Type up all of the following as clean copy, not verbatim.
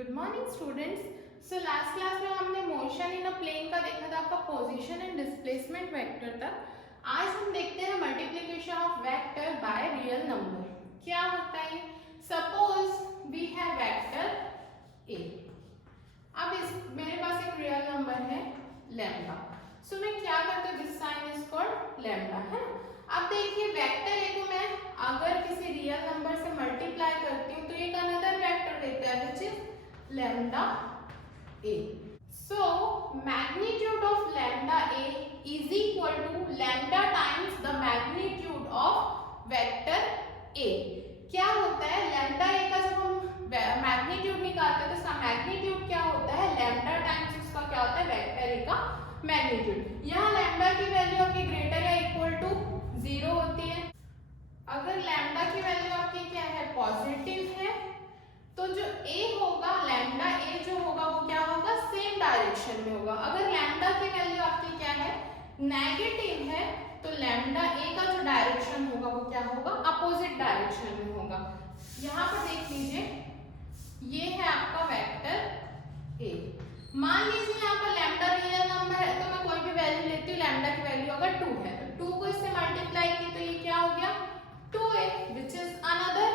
Good morning students. So last class में हमने motion in a plane का देखा था, आपका पोजीशन एंड डिस्प्लेसमेंट वेक्टर तक। आज हम देखते हैं multiplication of vector by real number. क्या होता है? Suppose we have vector A. अब इस मेरे पास एक रियल नंबर है लैम्डा। सो मैं क्या करती हूँ, this sign is called lambda, है ना। अब देखिए वेक्टर ए को मैं अगर किसी रियल नंबर से मल्टीप्लाई करती हूँ तो एक अनदर वेक्टर देता है which is lambda a. So magnitude of lambda a is equal to lambda times the magnitude of vector a. क्या होता है lambda a का जब हम मैग्नीट्यूड निकालते हैं तो इसका मैग्नीट्यूड क्या होता है, lambda टाइम्स उसका क्या होता है, वेक्टर a का मैग्नीट्यूड। यहाँ lambda की वैल्यू आपकी ग्रेटर या इक्वल टू 0 होती है। अगर lambda की वैल्यू आपकी क्या है, पॉजिटिव है, तो जो a होगा लैम्डा a जो होगा वो क्या होगा, सेम डायरेक्शन में होगा। अगर लैम्डा की वैल्यू आपकी क्या है, नेगेटिव है, तो लैम्डा a का जो डायरेक्शन होगा वो क्या होगा, अपोजिट डायरेक्शन में होगा। यहाँ पर देख लीजिए, ये है आपका वेक्टर a। मान लीजिए यहाँ पर लैम्डा रियल नंबर है तो मैं कोई भी वैल्यू लेती हूँ, लैम्डा की वैल्यू अगर 2 है तो 2 को इससे मल्टीप्लाई की तो ये क्या हो गया, 2a which is another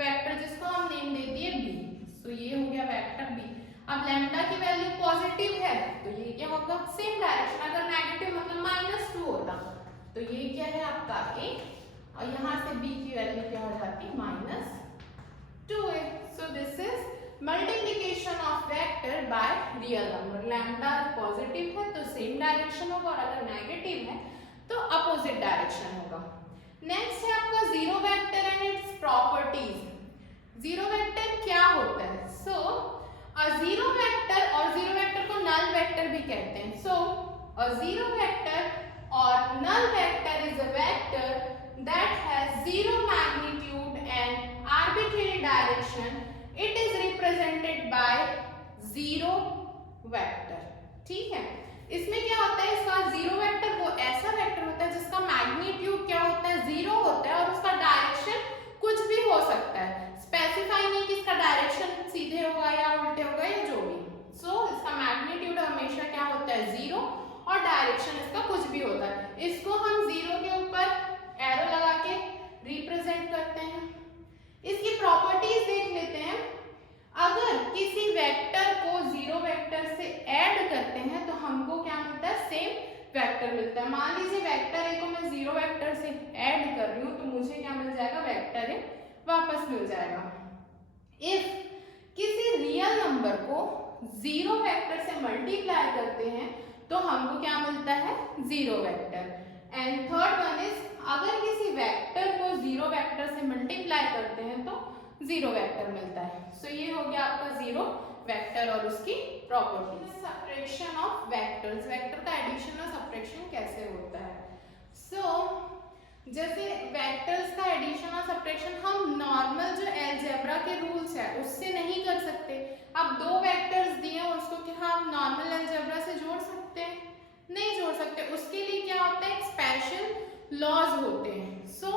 vector जिसको हम नेम दे दिए b। सो ये हो गया वेक्टर b। अब लैम्डा की वैल्यू पॉजिटिव है तो ये क्या होगा, सेम डायरेक्शन। अगर नेगेटिव मतलब -2 होता तो ये क्या है आपका a, और यहाँ से b की वैल्यू क्या हो जाती, -2a। So this is multiplication of vector by real number. Lambda positive है तो सेम डायरेक्शन होगा, और अगर नेगेटिव है तो अपोजिट डायरेक्शन होगा। नेक्स्ट है आपका zero vector and its properties. Zero vector क्या होता है? सो अ जीरो वेक्टर, और जीरो वेक्टर को नल वेक्टर भी कहते हैं। सो अ जीरो वेक्टर और null vector is a vector that has zero magnitude and arbitrary direction. It is represented by zero vector. ठीक है, इसमें क्या होता है, इसका जीरो वेक्टर वो ऐसा वेक्टर होता है जिसका मैग्नीट्यूड क्या होता है, 0 होता है, और उसका डायरेक्शन कुछ भी हो सकता है। स्पेसिफाई नहीं कि इसका डायरेक्शन सीधे होगा या उल्टे होगा या जो भी। सो इसका मैग्नीट्यूड हमेशा क्या होता है, 0, और डायरेक्शन इसका कुछ भी होता है। इसको हम 0 के ऊपर एरो लगा के रिप्रेजेंट करते हैं। इसकी प्रॉपर्टीज देख लेते हैं। अगर किसी वेक्टर को जीरो वेक्टर से ऐड करते हैं तो हमको क्या मिलता है, सेम वेक्टर मिलता है। मान लीजिए वेक्टर ए को मैं जीरो वेक्टर से ऐड कर रही हूँ तो मुझे क्या मिल जाएगा, वेक्टर ए वापस मिल जाएगा। इफ किसी रियल नंबर को जीरो वेक्टर से मल्टीप्लाई करते हैं तो हमको क्या मिलता है, zero vector. And third one is, अगर किसी वेक्टर को जीरो वेक्टर से मल्टीप्लाई करते हैं तो जीरो वेक्टर मिलता है। सो ये हो गया आपका जीरो वेक्टर और उसकी properties. Subtraction of vectors, vector का एडिशन और सब्ट्रैक्शन कैसे होता है? जैसे वेक्टर्स का एडिशन और सब्ट्रैक्शन हम नॉर्मल जो अलजेब्रा के रूल्स है उससे नहीं कर सकते। अब दो वेक्टर्स दिए उसको क्या हम नॉर्मल अलजेब्रा से जोड़ सकते हैं? नहीं जोड़ सकते। उसके लिए क्या होता है, स्पेशल लॉज होते हैं। सो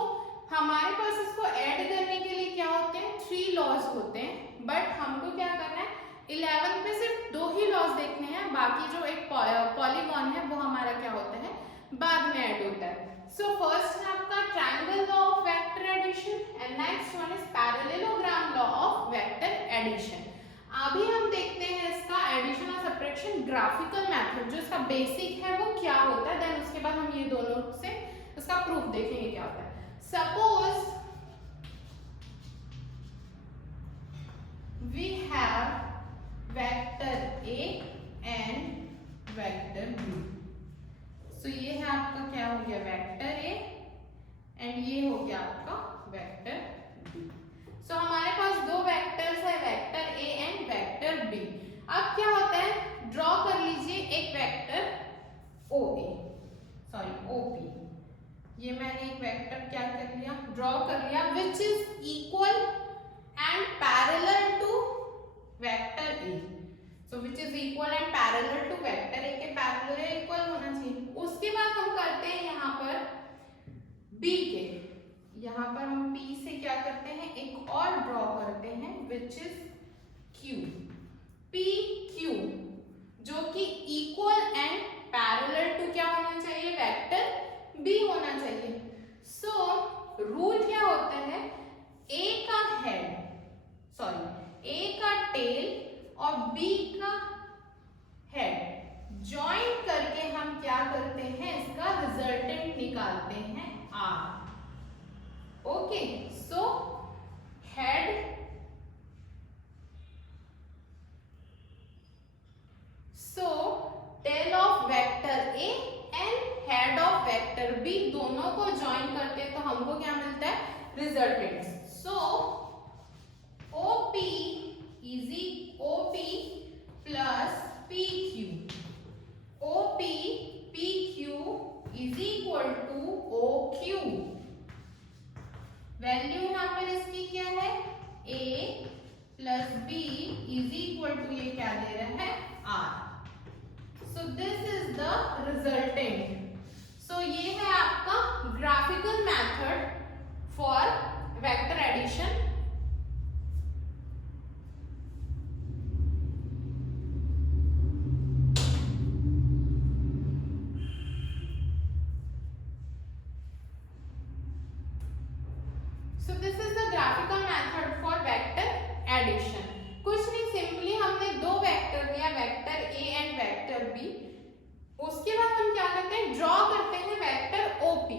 हमारे पास इसको ऐड करने के लिए क्या होते हैं, 3 लॉज होते हैं, बट हमको क्या करना है, 11 में सिर्फ 2 ही लॉज देखने हैं, बाकी जो एक पॉलीगॉन है वो हमारा क्या होता है, बाद में ऐड होता है। सो फर्स्ट है आपका triangle law of vector addition and next one is parallelogram law of vector addition. अभी हम देखते हैं इसका एडिशन और सब्ट्रैक्शन ग्राफिकल मेथड, जो इसका बेसिक है वो क्या होता है, देन उसके बाद हम ये दोनों से इसका प्रूफ देखेंगे क्या होता है। Suppose we have vector A and vector B. So ये है आपका क्या हो गया, वेक्टर A एंड ये हो गया आपका वेक्टर B. So हमारे पास दो वेक्टर्स है, vector A and vector B. अब क्या होता है, ड्रॉ कर लीजिए एक वेक्टर OP। ये मैंने एक वेक्टर क्या कर लिया, ड्रॉ कर लिया, which is equal and parallel to vector A. So which is equal and parallel to vector A के पैरेलल इक्वल होना चाहिए। उसके बाद हम करते हैं यहाँ पर बी के, यहाँ पर हम P से क्या करते हैं, एक और ड्रॉ करते हैं which is Q। P Q जो कि इक्वल एंड पैरेलल टू क्या होना चाहिए, वेक्टर बी होना चाहिए। सो रूल क्या होता है, ए का हेड ए का टेल और बी का हेड ज्वाइन करके हम क्या करते हैं, इसका रिजल्टेंट निकालते हैं R. Okay, so head tail of vector A and head of vector B दोनों को ज्वाइन करते हैं तो हमको क्या मिलता है, resultant. So OP OP plus P Q, OP P Q is equal to O Q. Value यहां पर इसकी क्या है, A plus B is equal to ये क्या दे रहा है, R. So this is the resultant. So ये है आपका graphical method for vector addition. So this is the graphical method for vector addition. कुछ नहीं, सिंपली हमने दो वेक्टर लिया, vector A and vector B. उसके बाद हम क्या करते हैं, ड्रॉ करते हैं vector O P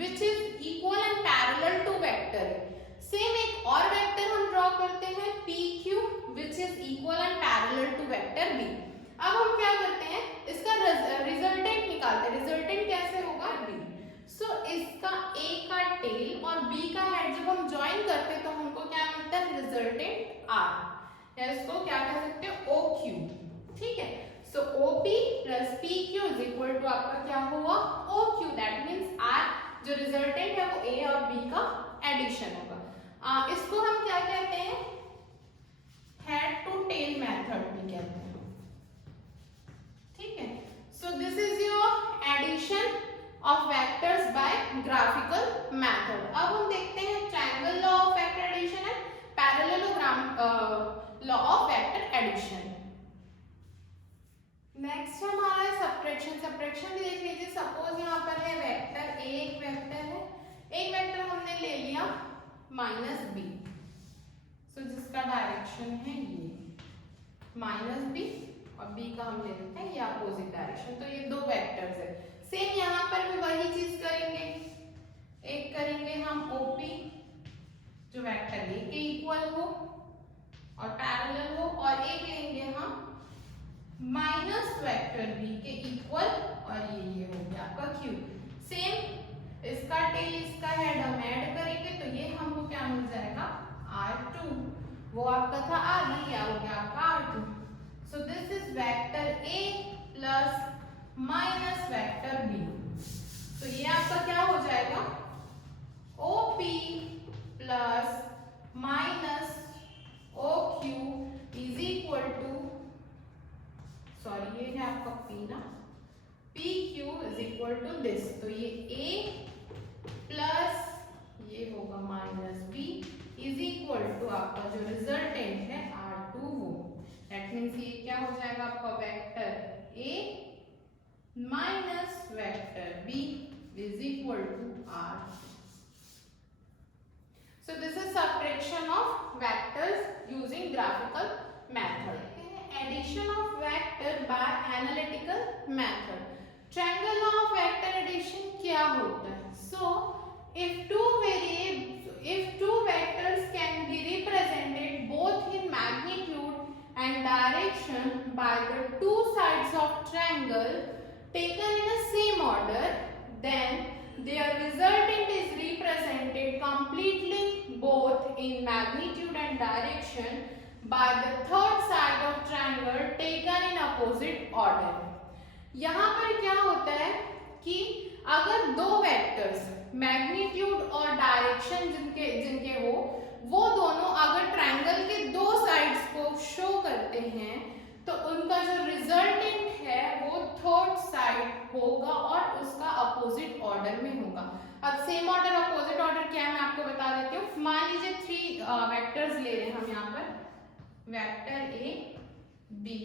which is equal and parallel to vector A. Same एक और वेक्टर हम ड्रॉ करते हैं P Q which is equal and parallel to vector B. अब हम क्या करते हैं, इसका रिजल्टेंट निकालते हैं। रिजल्टेंट कैसे होगा, बी। सो इसका ए का टेल और बी का हेड जब हम ज्वाइन करते हैं तो हमको क्या मिलता है, रिजल्टेंट आर, या इसको क्या कह सकते हैं, ओ क्यू। ठीक है, so OP plus P Q is equal to आपका क्या हुआ, O Q. That means R जो रिजल्टेंट है वो ए और बी का एडिशन होगा। इसको हम क्या कहते हैं, हेड टू टेल मेथड भी कहते हैं। ठीक है, so this is your addition of vectors by graphical method. अब हम देखते हैं triangle law of vector addition and parallelogram law of vector addition. Next हमारा सब्ट्रैक्शन। सब्ट्रैक्शन भी देख लीजिए। सपोज यहाँ पर है वेक्टर ए, एक वेक्टर है, एक वेक्टर हमने ले लिया माइनस बी, सो जिसका डायरेक्शन है ये माइनस बी और बी का हम ले लेते हैं ये अपोजिट डायरेक्शन। तो ये दो वेक्टर्स है। सेम यहाँ पर भी वही चीज करेंगे, एक करेंगे हम ओपी जो वेक्टर ए के इक्वल हो और पैरेलल हो, और एक लेंगे हम माइनस वेक्टर बी के इक्वल और ये हो गया आपका क्यू। सेम इसका टेल इसका हेड हम ऐड करेंगे तो ये हमको क्या मिल जाएगा, R2। वो आपका था R, क्या हो गया आपका R2। So this is vector A plus minus vector B. तो ये आपका क्या हो जाएगा, OP plus minus OQ is equal to, sorry ये है आपका P ना, PQ is equal to this. तो ये A प्लस ये होगा minus B is equal to आपका जो रिजल्टेंट है R2 हो। दैट मीन्स ये क्या हो जाएगा आपका vector A minus vector B is equal to R। So this is subtraction of vectors using graphical method. Addition of vector by analytical method. Triangle law of vector addition क्या होता है? So if two vectors can be represented both in magnitude and direction by the two sides of triangle taken in a same order, then their resultant is represented completely both in magnitude and direction by the third side of triangle taken in opposite order. यहाँ पर क्या होता है कि अगर दो vectors magnitude और direction जिनके हो, वो दोनों अगर ट्रायंगल के दो साइड्स को शो करते हैं तो उनका जो रिजल्टेंट है वो थर्ड साइड होगा और उसका अपोजिट ऑर्डर में होगा। अब सेम ऑर्डर अपोजिट ऑर्डर क्या है मैं आपको बता देती हूँ। मान लीजिए थ्री वेक्टर्स ले रहे हैं हम यहाँ पर, वेक्टर ए बी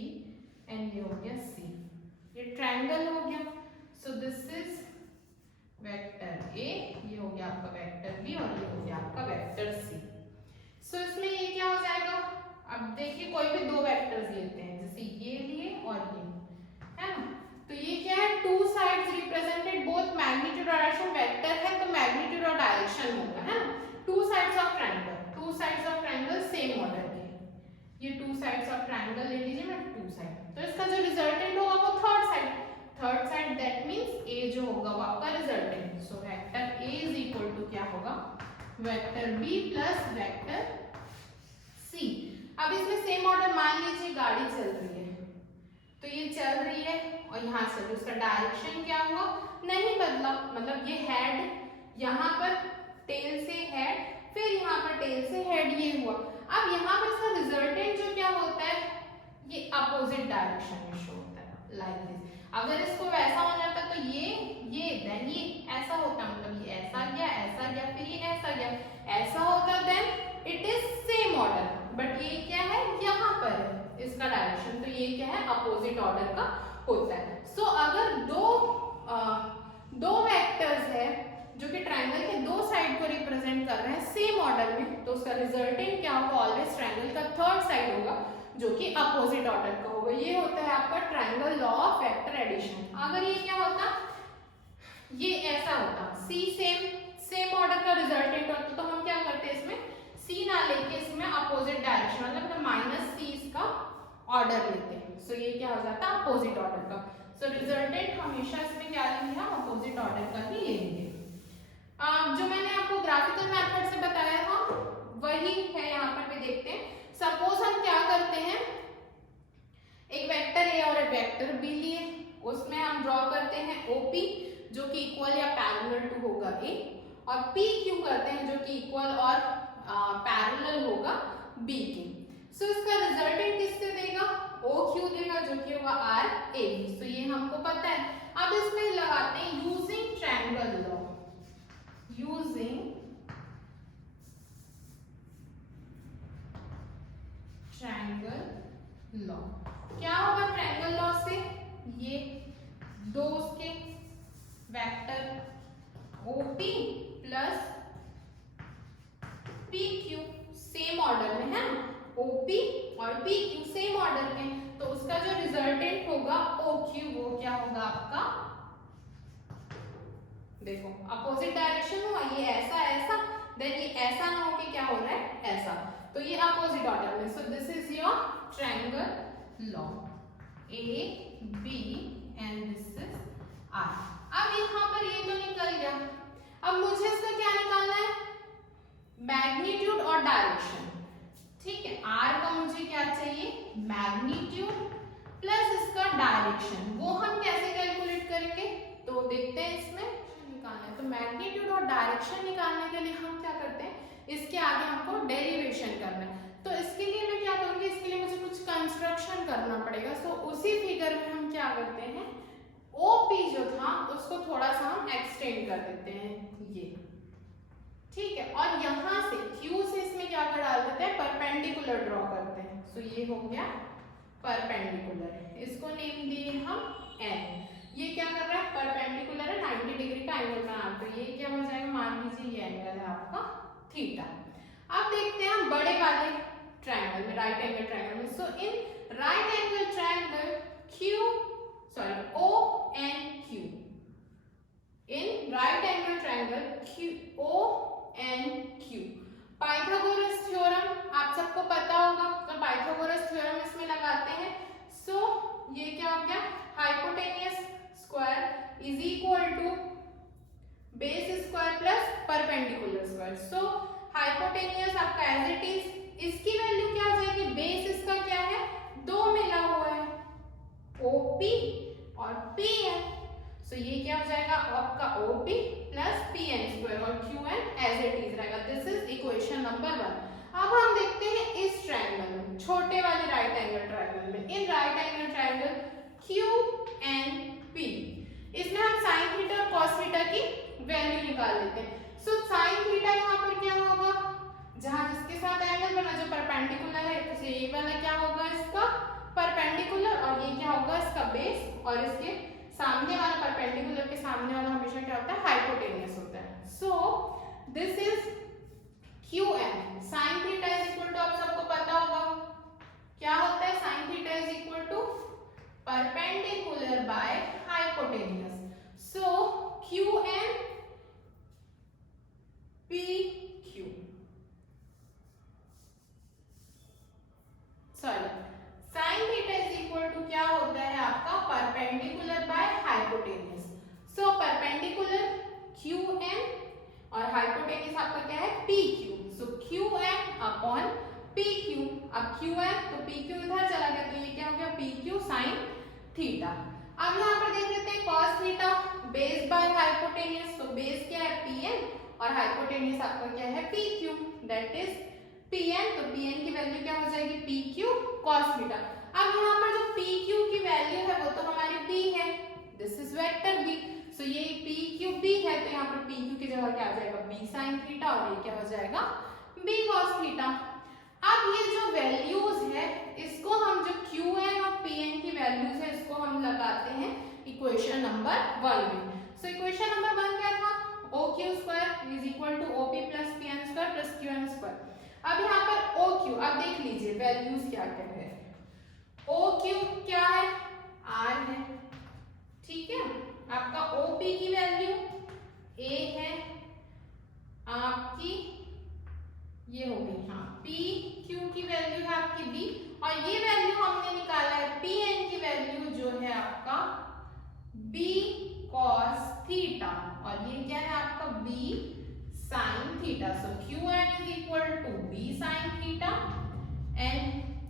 एंड ये हो गया सी। ये ट्रायंगल हो गया। सो दिस इज वेक्टर ए, ये हो गया आपका वेक्टर बी और ये हो गया आपका वेक्टर सी। सो इसमें ये क्या हो जाएगा, अब देखिए कोई भी दो वेक्टर्स लेते हैं, जैसे ये लिए और ये, है ना। तो ये क्या है, two sides represented both magnitude और डायरेक्शन। वेक्टर है तो मैग्नीट्यूड और डायरेक्शन होगा, है ना। Two sides of triangle, two sides of triangle same order के, ये टू साइड्स ऑफ ट्रायंगल ले लीजिए मैं, टू साइड। तो इसका जो रिजल्टेंट होगा वो third side, third side that means A जो होगा वो आपका resultant. So vector A is equal to क्या होगा, vector B plus vector C. अब इसमें सेम ऑर्डर, मान लीजिए गाड़ी चल रही है, तो ये चल रही है और यहाँ से उसका डायरेक्शन क्या हुआ, नहीं बदला, मतलब ये हेड यहाँ पर टेल से हेड, फिर यहाँ पर टेल से हेड, ये हुआ। अब यहाँ पर इसका रिजल्टेंट जो क्या होता है, ये अपोजिट डायरेक्शन में शो होता है, लाइक दिस। अगर इसको वैसा हो जाता तो ये देन ये ऐसा होता, मतलब ये ऐसा गया, फिर ये ऐसा गया, ऐसा होता, then it is same order. But ये क्या है, यहाँ पर है इसका डायरेक्शन, तो ये क्या है, अपोजिट ऑर्डर का होता है। सो अगर दो वेक्टर्स है जो कि ट्रायंगल के दो साइड को रिप्रेजेंट कर रहे हैं सेम ऑर्डर में, तो उसका रिजल्टेंट क्या होगा, ऑलवेज ट्रायंगल का थर्ड साइड होगा जो कि अपोजिट ऑर्डर का होगा। ये होता है आपका triangle law of vector addition. अगर ये क्या होता, ये ऐसा होता, सी सेम ऑर्डर का रिजल्टेंट होता, तो हम क्या करते हैं, इसमें सी ना लेके इसमें अपोजिट डायरेक्शन, मतलब माइनस सी इसका ऑर्डर लेते हैं। सो ये क्या हो जाता है, अपोजिट ऑर्डर का। सो रिजल्टेंट हमेशा इसमें क्या लेंगे, हम अपोजिट ऑर्डर का ही लेंगे। जो मैंने आपको ग्राफिकल मेथड से बताया था वही है यहाँ पर भी देखते हैं। सपोज हम क्या करते हैं, एक वेक्टर ए और एक वेक्टर बी लिए, उसमें हम ड्रॉ करते हैं ओपी जो कि इक्वल या पैरेलल टू होगा ए, और पी क्यू करते हैं जो कि इक्वल और पैरेलल होगा बी के। सो इसका रिजल्टेंट किससे देगा, ओ क्यू देगा जो कि होगा आर ए बी। सो ये हमको पता है। अब इसमें लगाते हैं using triangle law, using triangle law. क्या होगा ट्रायंगल लॉ से, ये दो उसके vector OP plus P Q same order में है, ओपी और पी क्यू सेम ऑर्डर में, तो उसका जो रिजल्टेंट होगा ओ क्यू वो क्या होगा आपका, देखो अपोजिट डायरेक्शन हुआ, ये ऐसा ऐसा, देन ये ऐसा ना हो कि क्या हो रहा है ऐसा, तो ये अपोजिट ऑर्डर में। So this is your triangle law, A B and this is R. अब यहाँ पर ये तो निकल गया, अब मुझे इसका क्या निकालना है, मैग्नीट्यूड और डायरेक्शन। ठीक है, आर का मुझे क्या चाहिए, मैग्नीट्यूड प्लस इसका डायरेक्शन। वो हम कैसे कैलकुलेट करेंगे, तो देखते हैं इसमें निकालना है। तो मैग्नीट्यूड और डायरेक्शन निकालने के लिए हम क्या करते हैं, इसके आगे हमको डेरिवेशन करना है। तो इसके लिए मैं क्या करूंगी, इसके लिए मुझे कुछ कंस्ट्रक्शन करना पड़ेगा। तो उसी फिगर में हम क्या करते हैं, ओपी जो था उसको थोड़ा सा हम एक्सटेंड कर देते हैं, ये ठीक है, और यहाँ से क्यू से इसमें क्या कर डाल देते हैं, परपेंडिकुलर ड्रॉ करते हैं। सो ये हो गया परपेंडिकुलर, इसको नेम दिए हम एन। ये क्या कर रहा है, परपेंडिकुलर है, 90 डिग्री का एंगल बना, तो ये क्या हो जाएगा, मान लीजिए ये एंगल है आपका थीटा। अब देखते हैं हम बड़े वाले ट्रायंगल में, राइट एंगल ट्रायंगल में। So in right angle triangle O and Q, in right angle triangle O and Q, Pythagoras theorem आप सबको पता होगा, तो पाइथागोरस थ्योरम इसमें लगाते हैं। सो ये क्या हो गया, hypotenuse square is equal to base square plus perpendicular square. So hypotenuse आपका एज इट इज, इसकी वैल्यू क्या हो जाएगी, बेस इसका क्या है, 2 मिला हुआ है, OP और PN। सो ये क्या हो जाएगा आपका OP प्लस PN स्क्वायर और QN एज इट इज रहेगा। This is equation number 1। अब हम देखते हैं इस ट्रायंगल में, छोटे वाले राइट एंगल ट्रायंगल में, इन राइट एंगल ट्रायंगल QNP, इसमें हम साइन थीटा और कॉस थीटा की वैल्यू निकाल लेते हैं। सो साइन थीटा यहाँ पर क्या होगा, जहां जिसके साथ एंगल बना जो परपेंडिकुलर है, तो ये वाला क्या होगा इसका परपेंडिकुलर परपेंडिकुलर और ये क्या होगा इसका बेस, और इसके सामने वाला परपेंडिकुलर के सामने वाला हमेशा क्या होता है हाइपोटेनियस होता है। So this is QN। Sine theta is equal to, आप सबको पता होगा क्या होता है, sine theta is equal to perpendicular by hypotenuse. So QN PQ, sorry, sine theta is equal to क्या होता है आपका perpendicular by hypotenuse. So perpendicular QN और हाइपोटेनियस आपका क्या है PQ। So QN upon PQ। अब QN तो PQ इधर चला गया तो ये क्या हो गया PQ साइन थीटा। अब यहाँ पर देख लेते हैं cos theta base by hypotenuse, तो बेस क्या है PN और हाइपोटेनियस आपका क्या है PQ, दैट इज Pn। तो Pn की वैल्यू क्या हो जाएगी PQ cos थीटा। अब यहाँ पर जो PQ की वैल्यू है वो तो हमारी B है, दिस इज वेक्टर B। सो ये PQ B है तो यहाँ पर PQ की जगह क्या आ जाएगा B sin थीटा और ये क्या हो जाएगा B cos थीटा। अब ये जो वैल्यूज है इसको हम जो QN और PN की वैल्यूज है इसको हम लगाते हैं इक्वेशन नंबर 1 में। सो इक्वेशन नंबर 1 क्या था, OQ square is equal to OP plus PN square plus QN square. अब यहाँ पर OQ, अब देख लीजिए वैल्यूज क्या क्या है। OQ क्या है R है, ठीक है। आपका OP की वैल्यू A है, आपकी ये हो गई हाँ PQ की वैल्यू है आपकी B, और ये वैल्यू हमने निकाला है PN की वैल्यू जो है आपका B cos थीटा, और ये क्या है आपका B sin theta. So QN is equal to B sin theta and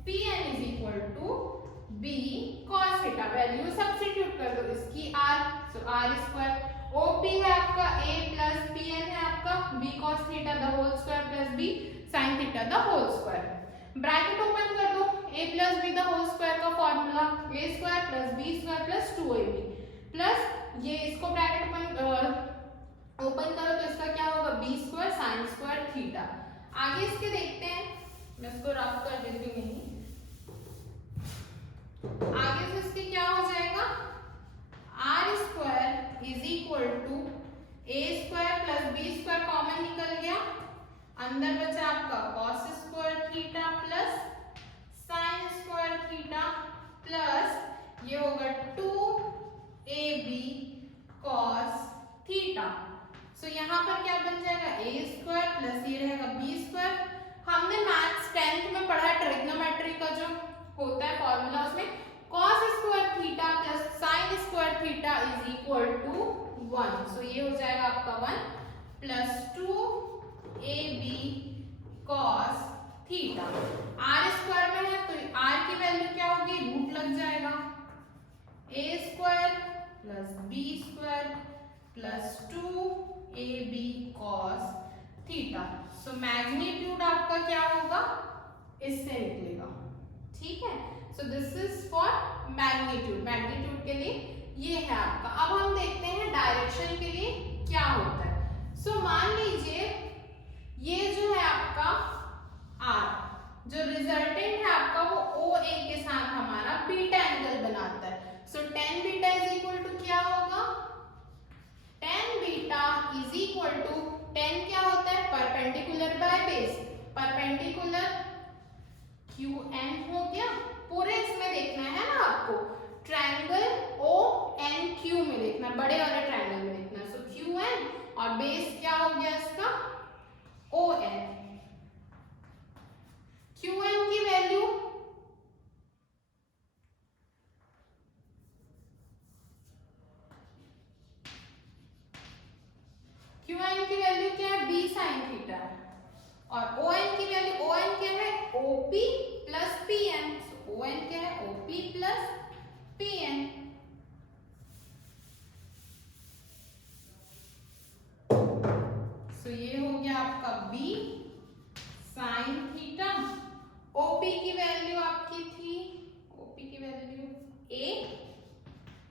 PN is equal to B cos theta. Value substitute कर दो इसकी R, so R square. OP है आपका A प्लस PN है आपका B cos theta the whole square plus B sin theta the whole square. Bracket open कर दो, A plus B the whole square का formula A square plus B square plus 2AB plus ये इसको bracket open करो तो इसका क्या होगा B square sine square theta. आगे इसके देखते हैं, मैं इसको रफ कर देती हूँ यहीं। आगे से इसके क्या हो जाएगा R square is equal to A square plus B square common निकल गया, अंदर बचा आपका cos square theta plus sine square theta plus ये होगा 2AB cos थीटा। सो यहाँ पर क्या बन जाएगा A स्क्वायर प्लस ये रहेगा B स्क्वायर। हमने मैथ्स 10th में पढ़ा है ट्रिग्नोमेट्री का जो होता है फॉर्मूला, उसमें cos square theta plus sine square theta is equal to 1। So ये हो जाएगा आपका 1 plus 2AB cos theta. R square में है तो R की वैल्यू क्या होगी रूट लग जाएगा A square plus B square plus 2AB cos theta. So magnitude आपका क्या होगा इससे निकलेगा, ठीक है। So this is for magnitude, magnitude के लिए ये है आपका। अब हम देखते हैं डायरेक्शन के लिए क्या होता है। सो मान लीजिए ये जो है आपका R जो रिजल्टेंट है आपका वो OA के साथ हमारा बीटा एंगल बनाता है। So tan beta is equal to क्या होगा, tan beta is equal to, tan क्या होता है perpendicular by base, perpendicular QN हो गया, पूरे इसमें देखना है ना आपको, ट्रायंगल ONQ में देखना, बड़े वाले ट्रायंगल में देखना है। सो QN और बेस क्या हो गया इसका ON। QN की वैल्यू क्या है B sin थीटा और ON की वैल्यू ON क्या है OP plus PN। So ON क्या है OP प्लस PN। सो ये हो गया आपका B sin थीटा। OP की वैल्यू आपकी थी, OP की वैल्यू A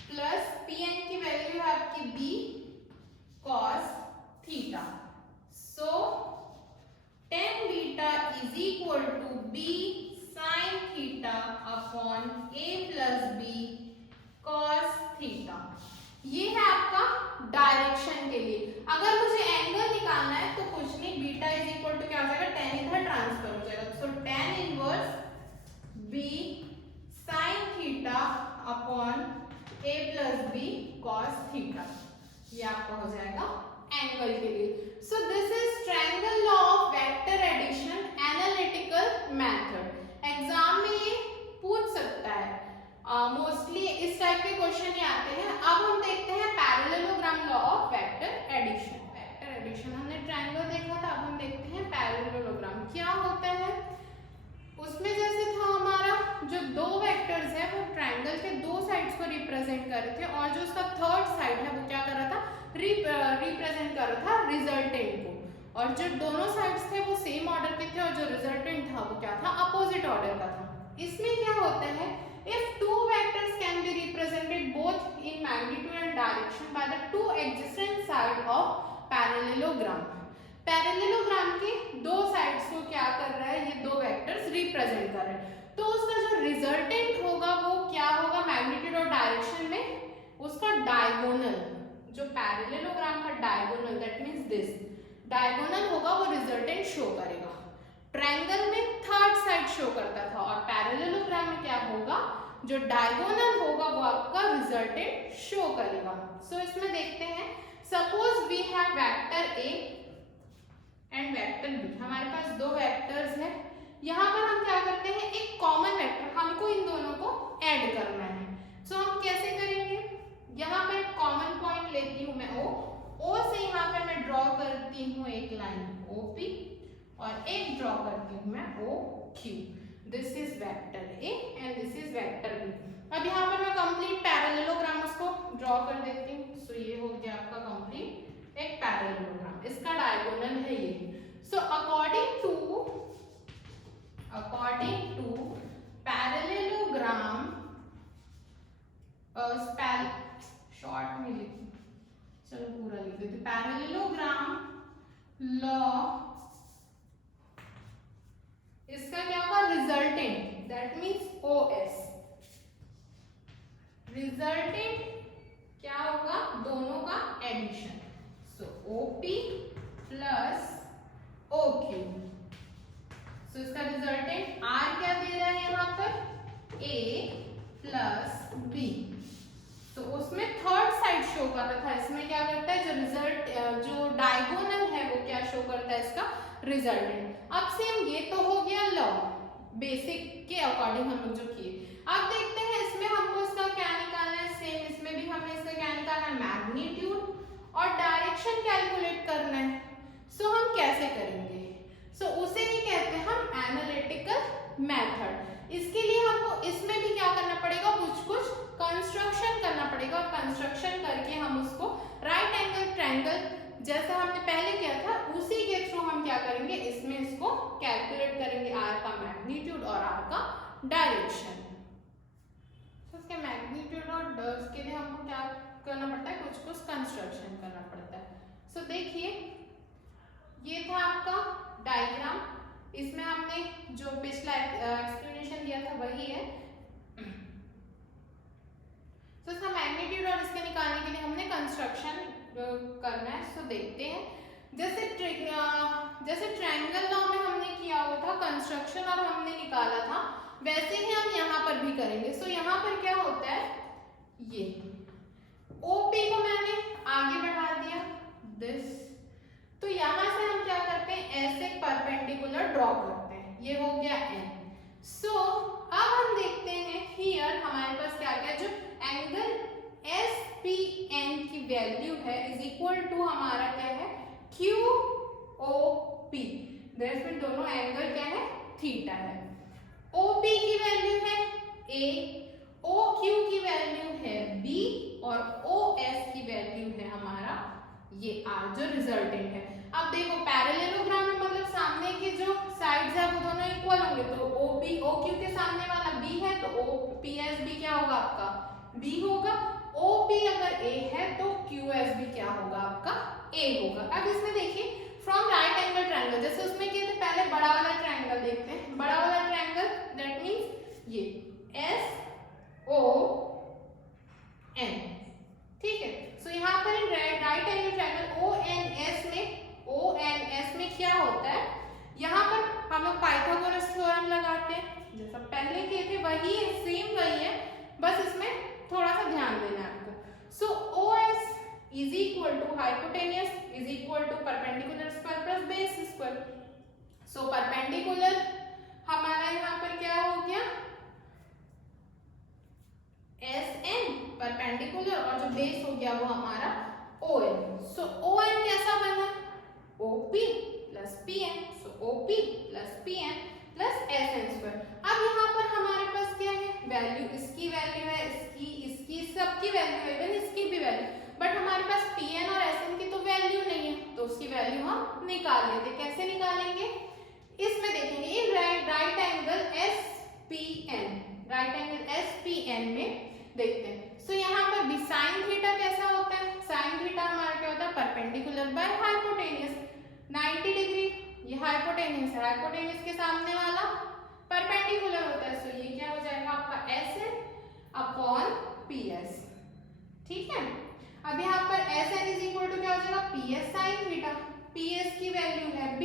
प्लस PN की वैल्यू है आपकी B cos theta. So tan beta is equal to B sin theta upon a plus B cos theta. ये है आपका डायरेक्शन के लिए। अगर मुझे एंगल निकालना है तो कुछ नहीं, बीटा इज इक्वल टू क्या हो जाएगा, tan इधर ट्रांसफर हो जाएगा, so tan inverse b sin theta upon a plus B cos theta. ये आपका हो जाएगा एंगल के लिए। So this is triangle law of vector addition analytical method. Exam में ये पूछ सकता है, मोस्टली इस टाइप के क्वेश्चन ही आते हैं। अब हम देखते हैं parallelogram law of vector addition. Vector addition हमने ट्रायंगल देखा था, अब हम देखते हैं पैरेललोग्राम क्या होता है। उसमें जैसे था हमारा जो दो वेक्टर्स है वो ट्रायंगल के दो साइड्स को रिप्रेजेंट कर रहे थे, और जो उसका थर्ड साइड है वो क्या कर रहा था, रिप्रेजेंट कर रहा था रिजल्टेंट को। और जो दोनों साइड्स थे वो सेम ऑर्डर के थे, और जो रिजल्टेंट था वो क्या था, अपोजिट ऑर्डर का था। इसमें क्या होता है, if two vectors can be represented both in magnitude and direction by the two adjacent side of parallelogram। Parallelogram के दो साइड्स को क्या कर रहा है, ये दो वेक्टर्स रिप्रेजेंट कर रहे हैं, तो उसका जो रिजल्टेंट होगा वो क्या होगा, मैग्नीट्यूड और डायरेक्शन में उसका डायगोनल, जो पैरेललोग्राम का diagonal, that means this diagonal होगा, वो रिजल्टेंट शो करेगा। ट्रायंगल में थर्ड साइड शो करता था, और पैरेललोग्राम में क्या होगा, जो डायगोनल होगा वो आपका रिजल्टेंट शो करेगा। सो इसमें देखते हैं, suppose we have vector A and vector B. हमारे पास दो वेक्टर्स है, यहाँ पर हम क्या करते हैं, एक कॉमन वेक्टर, हमको इन दोनों को ऐड करना है। सो हम कैसे करेंगे, यहाँ पर एक कॉमन पॉइंट लेती हूँ मैं ओ से यहाँ पर मैं ड्रॉ करती हूँ एक लाइन OP, और एक ड्रॉ करती हूँ मैं OQ। This is vector A and this is vector B. अब यहाँ पर मैं कंप्लीट पैरेललोग्राम उसको ड्रॉ कर देती हूँ। सो ये हो गया आपका कंप्लीट एक पैरेललोग्राम, इसका डायगोनल है ये। So according to parallelogram, short में लिखी, चलो पूरा लिख देती हूँ, पैरेललोग्राम लॉ, इसका क्या होगा, resultant, that means OS। Resultant क्या होगा, दोनों का एडिशन, सो OP प्लस OQ। सो इसका रिजल्टेंट R क्या दे रहा है यहाँ पर, A प्लस B। तो उसमें थर्ड साइड शो कर रहा था, इसमें क्या करता है, जो रिजल्ट, जो डायगोनल है वो क्या शो करता है, इसका रिजल्टेंट। अब सेम ये तो हो गया लॉ, बेसिक के अकॉर्डिंग हम लोग जो किए। अब देखते हैं इसमें हमको इसका क्या निकालना है, सेम इसमें भी हमें इसका क्या निकालना है, मैग्नीट्यूड और डायरेक्शन कैलकुलेट करना है। सो हम कैसे करेंगे, सो उसे ही कहते हैं हम एनालिटिकल मेथड। इसके लिए हमको इसमें भी क्या करना पड़ेगा, कुछ कंस्ट्रक्शन करना पड़ेगा, और कंस्ट्रक्शन करके हम उसको राइट एंगल ट्रायंगल जैसा हमने पहले किया था उसी के थ्रू हम क्या करेंगे, इसमें इसको कैलकुलेट करेंगे, R का मैग्नीट्यूड और R का डायरेक्शन। तो इसके मैग्नीट्यूड और उसके लिए हमको क्या करना पड़ता है, कुछ कंस्ट्रक्शन करना पड़ता है। सो देखिए, ये था आपका डायग्राम, इसमें हमने जो पिछला एक्सप्लेनेशन दिया था वही है। तो इसका मैग्नीट्यूड और इसके निकालने के लिए हमने कंस्ट्रक्शन करना है। सो देखते हैं, जैसे ट्रायंगल लॉ में हमने किया हुआ था कंस्ट्रक्शन और हमने निकाला था, वैसे ही हम यहाँ पर भी करेंगे। सो यहाँ पर क्या होता है, ये OP को मैंने आगे बढ़ा दिया दिस, तो यहाँ से हम क्या करते हैं, ऐसे परपेंडिकुलर ड्रॉ करते हैं, ये हो गया N। सो अब हम देखते हैं हियर हमारे पास क्या क्या, जो एंगल SPN की वैल्यू है इज इक्वल टू हमारा क्या है, QOP। दैट्स दोनों एंगल क्या है, थीटा है। OP की वैल्यू है A, OQ की वैल्यू है B, और OS की वैल्यू है हमारा ये R, जो रिजल्टेंट है। अब देखो पैरेललोग्राम में मतलब सामने के जो साइड्स है वो दोनों इक्वल होंगे, तो OQ के सामने वाला B है तो OPSB क्या होगा आपका, B होगा। OP अगर A है तो QSB क्या होगा आपका, A होगा। अब इसमें देखिए, फ्रॉम राइट एंगल ट्रायंगल, जैसे उसमें क्या थे, पहले बड़ा वाला ट्रायंगल देखते हैं। बड़ा वाला ट्रायंगल दैट मींस ये वही है, सेम वही है, बस इसमें थोड़ा सा ध्यान देना है आपको। So OS is equal to hypotenuse is equal to perpendicular square plus base square. So perpendicular हमारा यहाँ पर क्या हो गया, SN परपेंडिकुलर, और जो बेस हो गया वो हमारा ON। सो ON कैसा बना, OP प्लस PN। सो OP plus PN plus SN square. अब यहाँ पर हमारे पास क्या है, वैल्यू, इसकी वैल्यू है, इसकी सबकी वैल्यू है, इवन इसकी भी वैल्यू, बट हमारे पास PN और SN की तो वैल्यू नहीं है, तो उसकी वैल्यू हम निकाल लेते। कैसे निकालेंगे, इसमें देखेंगे इन right angle SPN, right angle SPN में देखते हैं। सो यहाँ पर भी साइन थीटा कैसा होता है, साइन थीटा हमारा क्या होता है, परपेंडिकुलर बाय हाइपोटेनियस। 90 डिग्री ये हाइपोटेनियस है, हाइपोटेनियस के सामने वाला परपेंडिकुलर होता है। सो ये क्या हो जाएगा आपका SN अपॉन PS। ठीक है, अब यहाँ पर SN इज इक्वल टू क्या हो जाएगा, PS साइन थीटा। PS की वैल्यू है B,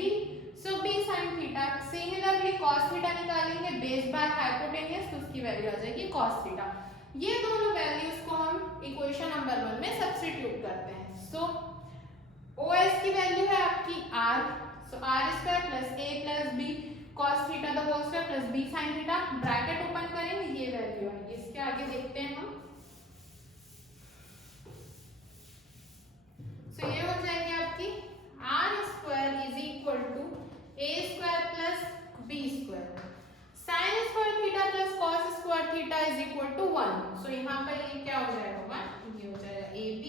सो B sine theta. Similarly cos theta निकालेंगे, बेस बाय हाइपोटेनियस, तो उसकी वैल्यू आ जाएगी cos थीटा। ये दोनों वैल्यूज को हम इक्वेशन नंबर 1 में सब्स्टिट्यूट करते हैं। सो OS की वैल्यू है आपकी R, so R square plus A plus B cos theta the whole square plus B sin theta, bracket open करेंगे, ये वैल्यू है। इसके आगे देखते हैं हम, सो ये हो जाएगी आपकी R square is equal to A square plus B square sin square theta plus cos square theta is equal to 1। सो यहाँ पर ये क्या हो जाएगा 1, ये हो जाएगा AB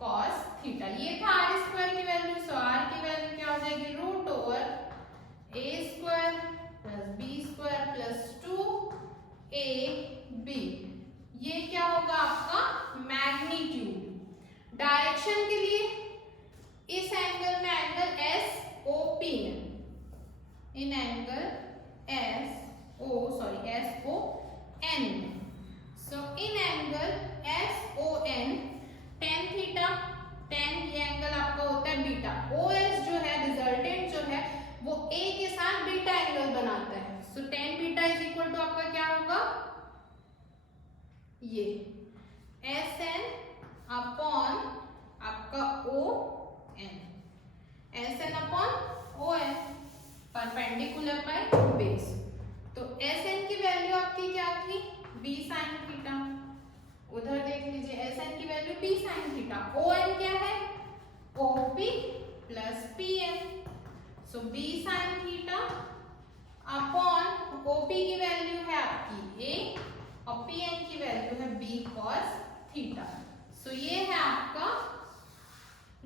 cos थीटा। ये था R स्क्वायर की वैल्यू, सो R की वैल्यू क्या हो जाएगी, root over A square plus B square plus 2AB। ये क्या होगा आपका मैग्नीट्यूड। डायरेक्शन के लिए इस एंगल में एंगल SOP में, इन एंगल SON में, so in angle SON tan theta, tan ये एंगल आपका होता है बीटा। OS जो है रिजल्टेंट जो है वो A के साथ बीटा एंगल बनाता है। So tan beta is equal to आपका क्या होगा, ये SN अपॉन आपका ON, SN upon ON perpendicular by base. तो SN की वैल्यू आपकी क्या थी, B sin थीटा, उधर देख लीजिए SN की value B sin theta. ON क्या है, OP प्लस PN, सो B sin theta upon OP की वैल्यू है आपकी A और PN की वैल्यू है B cos थीटा। सो ये है आपका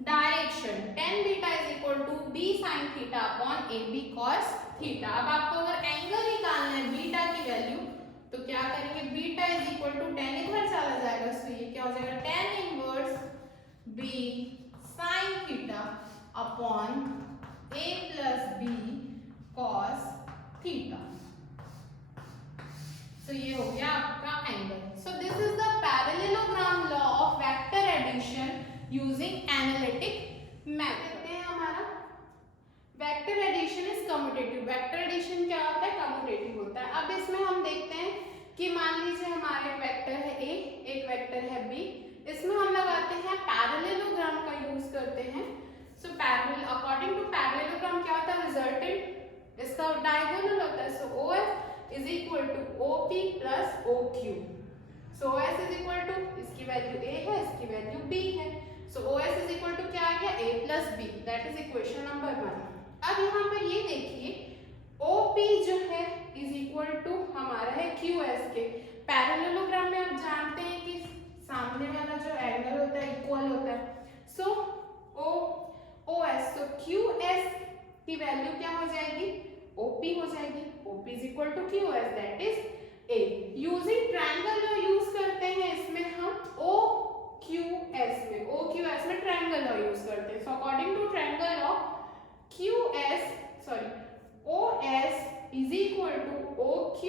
direction, tan beta is equal to B sin theta upon AB cos theta. अब आपको अगर एंगल निकालना है बीटा की वैल्यू, तो क्या करेंगे, beta is equal to tan इधर चला जाएगा, सो ये क्या हो जाएगा, tan inverse B sin theta upon A plus B cos theta. So ये हो गया आपका angle. So this is the parallelogram law of vector addition using analytic method. हमारा vector addition is commutative. Vector addition क्या होता है, commutative होता है। अब इसमें हम देखते हैं कि मान लीजिए हमारा एक वेक्टर है A, एक वेक्टर है B, इसमें हम लगाते हैं पैरेललोग्राम का यूज करते हैं। So parallel, according to parallelogram क्या होता है, रिजल्टेंट इसका डायगोनल होता है। So OF is equal to OP plus OQ। So OS is equal to, इसकी वैल्यू A है, इसकी वैल्यू B है, so OS is equal to क्या आ गया, A plus B, that is equation number 1। अब यहाँ पर ये देखिए OP जो है इज इक्वल टू हमारा है QS के। पैरेललोग्राम में आप जानते हैं कि सामने वाला जो एंगल होता है इक्वल होता है। सो OS, सो QS की वैल्यू क्या हो जाएगी, OP हो जाएगी। OP is equal to QS, that is A। Using triangle law use करते हैं इसमें हम OQS में ट्रायंगल लॉ यूज करते हैं। So according to triangle law OS is equal to OQ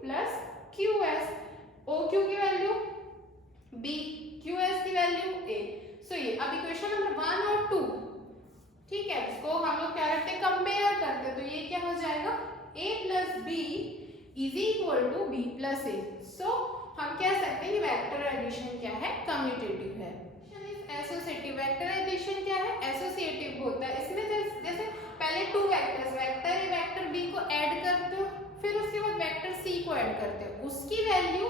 plus QS। OQ की वैल्यू B, QS की value A। So ये अब इक्वेशन नंबर 1 और 2, ठीक है, इसको हम लोग क्या करते हैं, कंपेयर करते हैं। तो ये क्या हो जाएगा, A plus B is equal to B plus A. So हम कह सकते हैं कि वेक्टर एडिशन क्या है, कम्यूटेटिव है। एसोसिएटिव, वेक्टर एडिशन क्या है, एसोसिएटिव होता है। इसमें जैसे पहले two vectors, vector A vector B को ऐड करते हो, फिर उसके बाद वेक्टर सी को ऐड करते हो, उसकी वैल्यू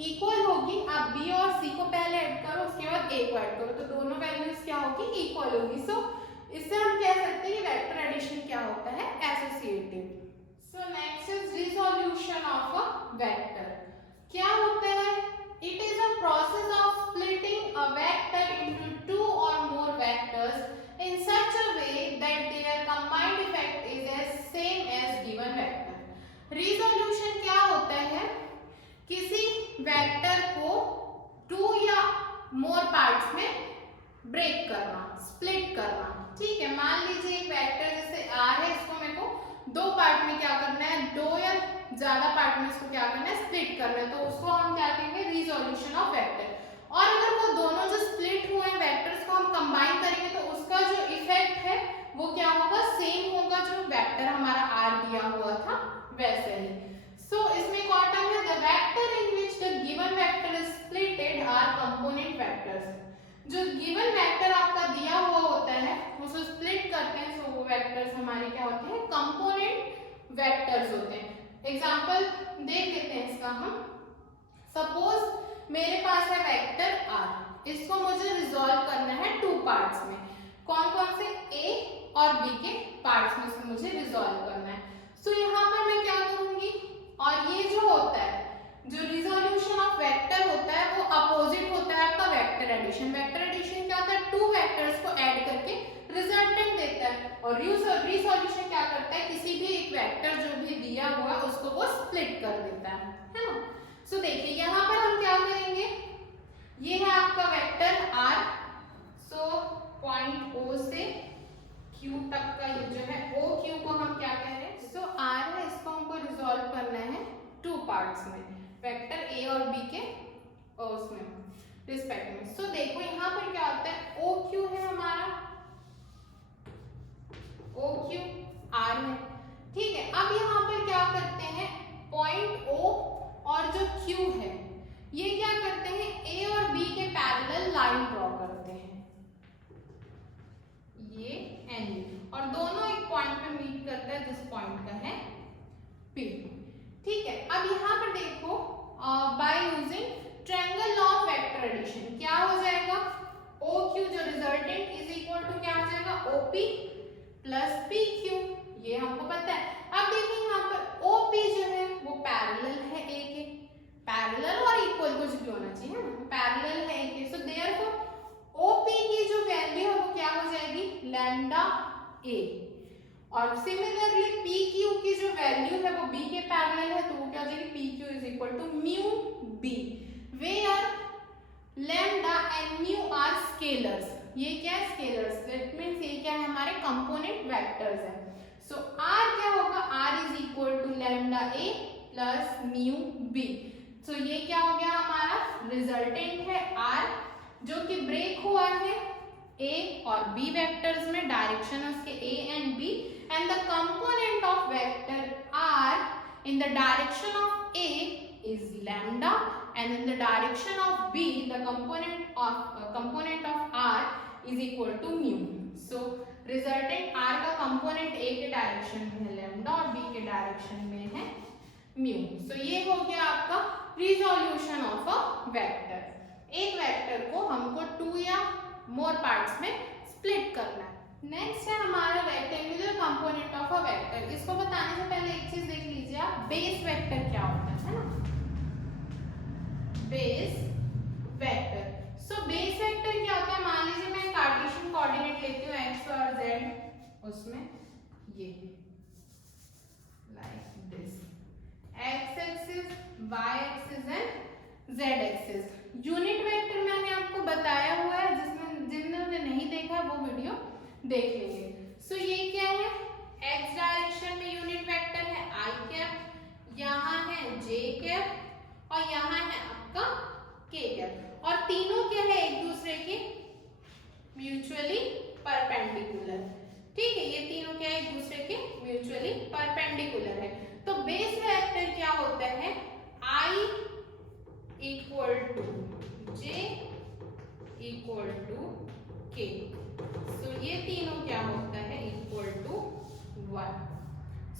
इक्वल होगी। आप बी और सी को पहले ऐड करो, उसके बाद ए को ऐड करो, तो दोनों वैल्यूज क्या होगी, इक्वल होगी। सो इससे हम कह सकते हैं कि वेक्टर एडिशन क्या होता है, associative. So next is resolution of a vector. क्या होता है, it is a process of splitting a vector into two और more vectors in such a way that their combined effect is as same as given vector. रिजोल्यूशन क्या होता है, किसी vector को टू या मोर पार्ट्स में ब्रेक करना, स्प्लिट करना। ठीक है, मान लीजिए एक वेक्टर जैसे आर है, इसको मेरे को दो पार्ट में क्या करना है, दो या ज्यादा पार्ट में इसको क्या करना है, स्प्लिट करना है, तो उसको हम क्या कहेंगे, रिजोल्यूशन ऑफ वेक्टर। और अगर वो दोनों जो स्प्लिट हुए हैं वेक्टर्स को हम कंबाइन करेंगे तो उसका जो इफेक्ट है वो क्या होगा, सेम होगा, जो वेक्टर हमारा आर दिया हुआ था वैसे ही। सो इसमें एक और टर्म है, the vector in which the given vector is splitted R component vectors. जो गिवन वेक्टर आपका दिया हुआ होता है उसको स्प्लिट करते हैं, सो वो वेक्टर्स हमारे क्या होते हैं, कंपोनेंट वेक्टर्स होते हैं। एग्जांपल देख लेते हैं इसका हम। सपोज मेरे पास है वेक्टर आर, इसको मुझे रिजॉल्व करना है टू पार्ट्स में। कौन कौन से, ए और बी के पार्ट्स में इसको मुझे रिजॉल्व करना है। सो यहाँ पर मैं क्या करूंगी, और ये जो होता है, जो रिजोल्यूशन ऑफ वेक्टर होता है वो अपोजिट होता है आपका वेक्टर एडिशन। वेक्टर एडिशन क्या होता है, टू वेक्टर्स को ऐड करके रिजल्टेंट देता है, और रिजोल्यूशन क्या करता है, किसी भी एक वेक्टर जो भी दिया हुआ उसको वो स्प्लिट कर देता है ना। सो देखिए यहाँ पर हम क्या करेंगे, ये है आपका vector R. So point O से क्यू तक का ये जो है ओ क्यू को हम क्या कह रहे हैं, सो आर है, इसको हमको रिजॉल्व करना है टू पार्ट्स में, वेक्टर ए और बी के उसमें रिस्पेक्ट में। सो देखो यहाँ पर क्या होता है, ओ क्यू है हमारा, ओ क्यू आर है। ठीक है, अब यहाँ पर क्या करते हैं, पॉइंट ओ और जो क्यू है ये क्या करते हैं, ए और बी के पैरेलल लाइन ड्रॉ करते हैं, ये एन, और दोनों एक पॉइंट पे मीट करता है जिस पॉइंट का है पी। ठीक है, अब यहाँ पर देखो, by using triangle law of vector addition क्या हो जाएगा, ओ क्यू जो रिजल्टेंट इज इक्वल टू क्या हो जाएगा, ओपी प्लस पी क्यू, ये हमको पता है। अब देखिए यहाँ पर ओपी जो है वो पैरेलल है ए के, पैरेलल और इक्वल कुछ भी होना चाहिए ना, पैरेलल है ए के। सो देयरफॉर ओपी की जो वैल्यू है वो क्या हो जाएगी, लैम्डा ए, और सिमिलरली पी क्यू की जो वैल्यू है वो बी के पैरेलल है, तो वो क्या हो जाएगी, P Q is equal to mu B, where lambda and mu are scalars. ये क्या है, स्केलर्स, दैट मींस ये क्या है, हमारे कंपोनेंट वेक्टर्स है। सो आर क्या होगा, R is equal to lambda A plus mu B. So ये क्या हो गया, हमारा रिजल्टेंट है आर, जो कि ब्रेक हुआ है ए और बी वेक्टर्स में, डायरेक्शन उसके A and B, and the component of vector r in the direction of A is lambda, and in the direction of B the component of r is equal to mu. So resultant r का component A के direction में है lambda और B के direction में है mu. So ये हो गया आपका resolution of a vector. एक वेक्टर को हमको टू या मोर पार्ट्स में स्प्लिट करना है। नेक्स्ट है हमारा rectangular component of a vector. इसको बताने से पहले एक चीज देख लीजिए आप, बेस वेक्टर क्या होता है ना, base vector. So base vector क्या होता है, मान लीजिए मैं कार्टेशियन कोऑर्डिनेट लेती हूँ एक्स और जेड, उसमें ये like this, X axis, Y axis and Z axis. Unit vector मैंने आपको बताया हुआ है, जिसमें जिन्होंने नहीं देखा वो वीडियो देख लेंगे। सो ये क्या है, x डायरेक्शन में यूनिट वेक्टर है आई कैप, यहाँ है जे कैप, और यहाँ है आपका के कैप, और तीनों क्या है, एक दूसरे के म्यूचुअली परपेंडिकुलर। ठीक है, ये तीनों क्या है, एक दूसरे के म्यूचुअली परपेंडिकुलर है। तो बेस वेक्टर क्या होता है, I equal to J equal to K। सो ये तीनों क्या होता है, equal to 1।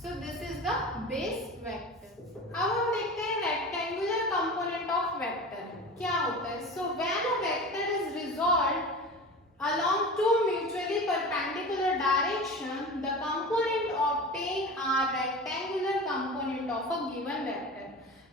So this is the base vector. अब हम देखते हैं रेक्टेंगुलर कंपोनेंट ऑफ वेक्टर क्या होता है। So when a vector is resolved along two mutually perpendicular direction, the component obtained are rectangular component of a given vector।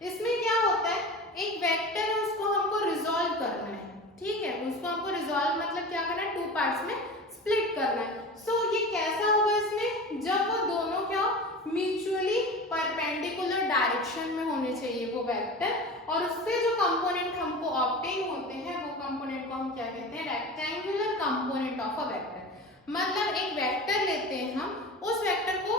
इसमें क्या होता है, एक वेक्टर है उसको हमको रिजॉल्व करना है, ठीक है, उसको हमको रिजॉल्व मतलब क्या करना है, टू पार्ट्स में स्प्लिट करना है। सो ये कैसा होगा इसमें, जब वो दोनों क्या म्यूचुअली परपेंडिकुलर डायरेक्शन में होने चाहिए वो वेक्टर, और उससे जो कंपोनेंट हमको ऑब्टेन होते हैं वो कंपोनेंट को हम क्या कहते हैं, rectangular component of a vector. मतलब एक वेक्टर लेते हैं हम, उस वेक्टर को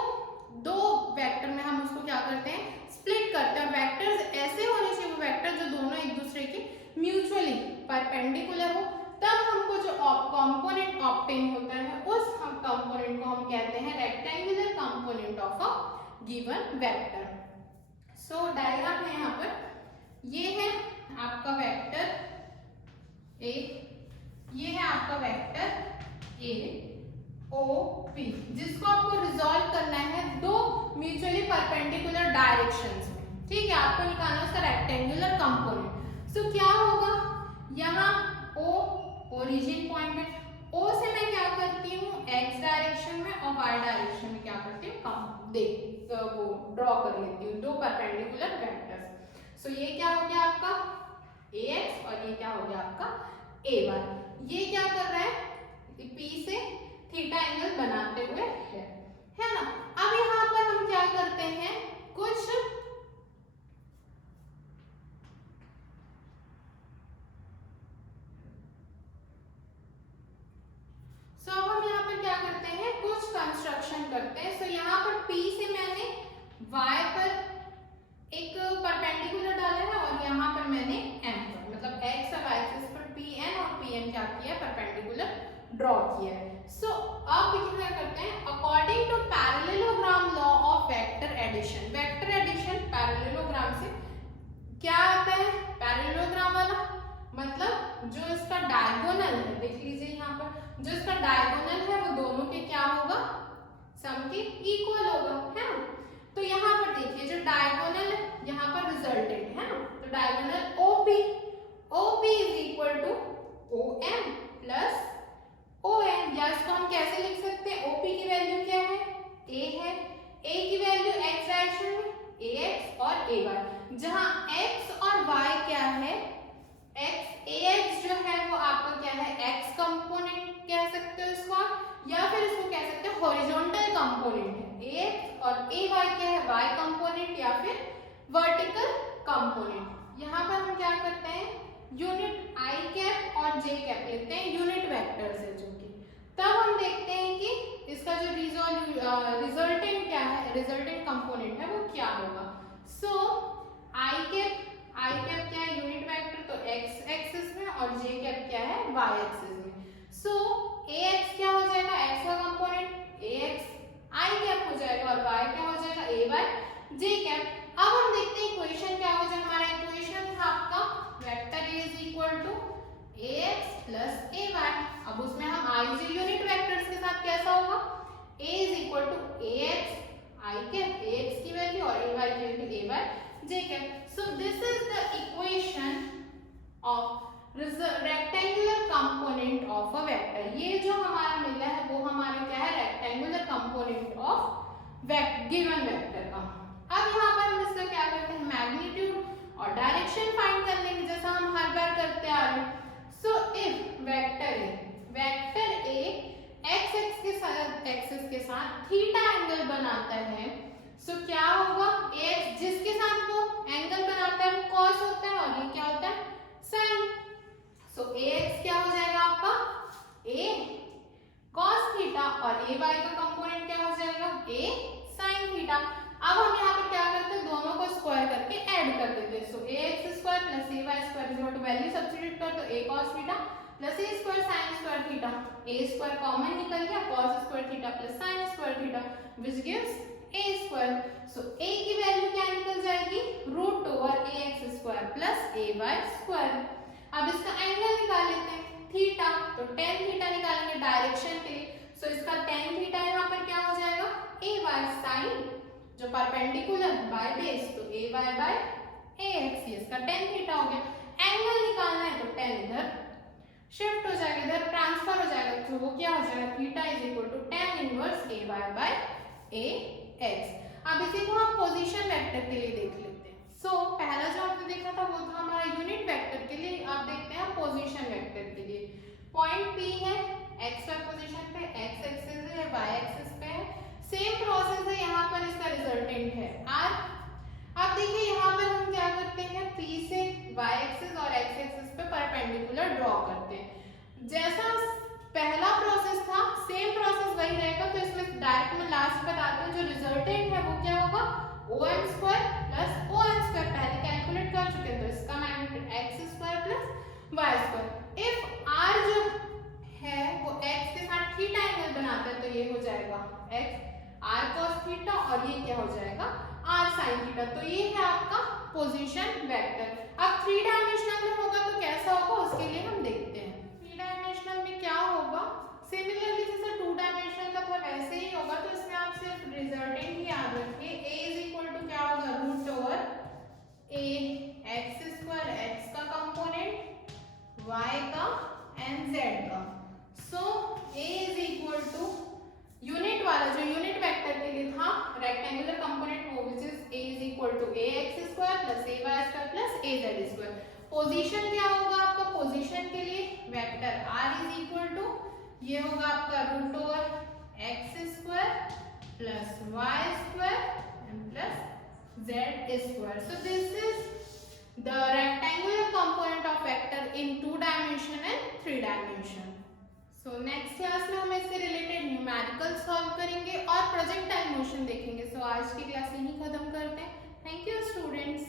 दो वेक्टर में हम उसको क्या करते हैं, स्प्लिट करते हैं। वेक्टर्स ऐसे होने चाहिए वो वेक्टर जो दोनों एक दूसरे के म्यूचुअली परपेंडिकुलर हो, तब हमको जो कंपोनेंट ऑब्टेन होता है उस कंपोनेंट को हम कहते हैं rectangular component of a given vector. So diagram है यहाँ पर, ये है आपका वेक्टर ए, ये है आपका वेक्टर ए ओ पी, जिसको आपको रिजॉल्व करना है दो म्यूचुअली परपेंडिकुलर डायरेक्शंस में, ठीक है। आपको निकालना है उसका रेक्टेंगुलर कंपोनेंट। सो क्या होगा, यहाँ ओ ओरिजिन पॉइंट है, ओ से मैं क्या करती हूँ एक्स डायरेक्शन में और वाई डायरेक्शन में क्या करती हूँ, वो ड्रॉ कर लेती हूँ दो परपेंडिकुलर वेक्टर्स। सो ये क्या हो गया आपका ax और ये क्या हो गया आपका ay। ये क्या कर रहा है, p से थीटा एंगल बनाते हुए है ना। अब यहाँ पर हम क्या करते हैं, कुछ अब हम यहाँ पर क्या करते हैं, कुछ कंस्ट्रक्शन करते हैं। सो यहाँ पर p से मैंने y पर एक परपेंडिकुलर डाला है और यहाँ पर मैंने m पर, मतलब x और y एक्सिस पर pn और pm क्या किया है, परपेंडिकुलर ड्रॉ किया है। सो अब क्या करते हैं, according to parallelogram law of vector addition. Vector addition parallelogram से क्या आता है, पैरेललोग्राम वाला मतलब जो इसका डायगोनल है, देख लीजिए यहाँ पर जो इसका डायगोनल है वो दोनों के क्या होगा, सम के इक्वल होगा, है ना। तो यहाँ पर देखिए जो डायगोनल है यहाँ पर रिजल्टेंट है ना, तो diagonal OP is equal to OM plus ON, या इसको हम कैसे लिख सकते हैं, OP की वैल्यू क्या है, A है, A की वैल्यू x डायरेक्शन में AX और AY, जहां x और y क्या है, AX जो है वो आपका क्या है, x कंपोनेंट कह सकते हो इसको, या फिर इसको कह सकते हो हॉरिजॉन्टल कंपोनेंट है। AX और AY क्या है, y कंपोनेंट या फिर वर्टिकल कंपोनेंट। यहाँ पर हम क्या करते हैं, यूनिट i कैप और j कैप लेते हैं, यूनिट वेक्टर्स है जो कि, तब हम देखते हैं कि इसका जो रिजल्टेंट क्या है, रिजल्टेंट कंपोनेंट है वो क्या होगा। सो i कैप क्या है, यूनिट वेक्टर, तो x एक्सिस में, और j कैप क्या है, y एक्सिस में। सो ax क्या हो जाएगा, x का कंपोनेंट ax i कैप हो जाएगा, और y क्या हो जाएगा, ay j कैप। अब हम देखते हैं इक्वेशन क्या हो जाएगा, हमारा इक्वेशन था आपका vector a is equal to ax plus ay। अब उसमें हम ij यूनिट वेक्टर्स के साथ कैसा होगा, a is equal to ax i cap, ax की वैल्यू, और ay की value ay j cap. So this is the equation of rectangular component of a vector. ये जो हमारा मिला है वो हमारा क्या है, rectangular component of given vector का। अब यहाँ पर हम इसका क्या करते हैं, मैग्नीट्यूड और डायरेक्शन फाइंड कर लेंगे, जैसा हम हर बार करते आ रहे हैं। So if vector A axis के साथ थीटा एंगल बनाता है, सो क्या होगा, एक्स जिसके साथ वो एंगल बनाता है वो कॉस होता है और ये क्या होता है, साइन। सो ax क्या हो जाएगा आपका, a cos थीटा, और ay का कंपोनेंट क्या हो जाएगा, a sin थीटा। अब हम यहाँ पे क्या करते हैं, दोनों को स्क्वायर करके ऐड कर देते हैं। So ax square plus ay square equal to value substitute कर दो, a cos theta plus a square sin square theta, a square common निकल गया, cos square theta plus sin square theta, which gives A square. So A की value क्या निकल जाएगी, root over A X square plus A Y square. अब इसका angle निकाल लेते हैं थीटा, तो टेन थीटा निकालेंगे डायरेक्शन के लिए। सो इसका टेन थीटा यहाँ पर क्या हो जाएगा, ए वाई साइन जो परपेंडिकुलर बाय बेस, तो ए वाई बाय ए एक्स, ये इसका टेन थीटा हो गया। एंगल निकालना है तो टेन इधर शिफ्ट हो जाएगा, इधर ट्रांसफर हो जाएगा, तो वो क्या हो जाएगा, theta is equal to tan inverse A Y by A X. अब इसी को हम पोजीशन वेक्टर के लिए देख लेते हैं। सो पहला जो आपने देखा था वो था हमारा यूनिट वेक्टर के लिए, आप देखते हैं पोजीशन वेक्टर के लिए। पॉइंट पी है एक्स वाई पोजीशन पे, एक्स एक्सिस है, वाई एक्सिस पे है। सेम प्रोसेस है यहाँ पर, इसका रिजल्टेंट है आर। अब देखिए यहाँ पर हम क्या करते हैं, पी से वाई एक्सिस और एक्स एक्सिस पे परपेंडिकुलर ड्रॉ करते हैं। जैसा पहला प्रोसेस था सेम प्रोसेस वही रहेगा, तो इसमें डायरेक्ट में लास्ट बताते हैं जो रिजल्टेंट है वो क्या होगा, O M square plus O M square, पहले कैलकुलेट कर चुके हैं, तो इसका magnitude X square plus Y square. If R जो है वो एक्स के साथ थीटा एंगल बनाता है, तो ये हो जाएगा एक्स आर cos थीटा, और ये क्या हो जाएगा आर sin थीटा। तो ये है आपका पोजीशन वेक्टर। अब थ्री डायमेंशनल में होगा तो कैसा होगा, उसके लिए हम देखते हैं। थ्री डायमेंशनल में क्या होगा, सिमिलरली जैसे टू डायमेंशनल का था वैसे ही होगा, तो इसमें आप सिर्फ रिजल्टेंट ही याद रखिए। ए इज इक्वल टू क्या होगा, root over A X square, x का कंपोनेंट, वाई का एंड जेड का। सो ए इज इक्वल टू यूनिट वाला जो यूनिट वेक्टर के लिए था रेक्टेंगुलर कंपोनेंट वो which is a is equal to A X square plus A Y square plus A Z square. Position क्या होगा आपका, पोजीशन के लिए vector r is equal to ये होगा आपका root over X square plus Y square and plus Z square. So this is the rectangular component of vector in two dimension and three dimension. So next class में हम इससे related numerical solve करेंगे और projectile motion देखेंगे। सो आज की class यहीं खत्म करते हैं। Thank you students.